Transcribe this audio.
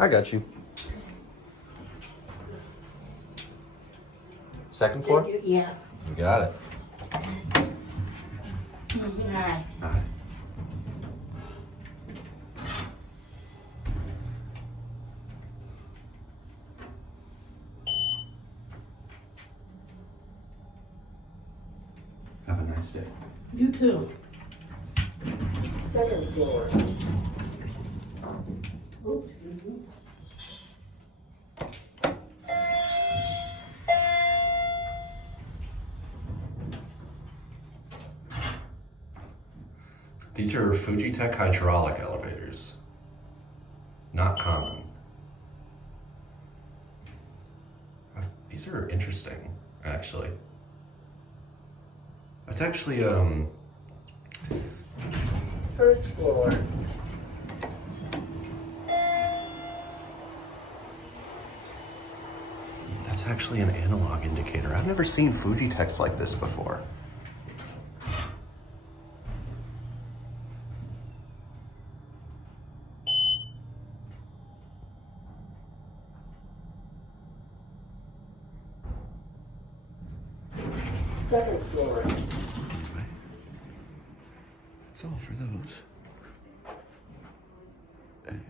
I got you. Second floor? Yeah. You got it. Hi. Hi. Have a nice day. You too. Second floor. Oops. These are Fujitec hydraulic elevators. Not common. These are interesting, actually. That's actually, First floor. that's actually an analog indicator. I've never seen Fujitecs like this before. Second floor. That's all for those. And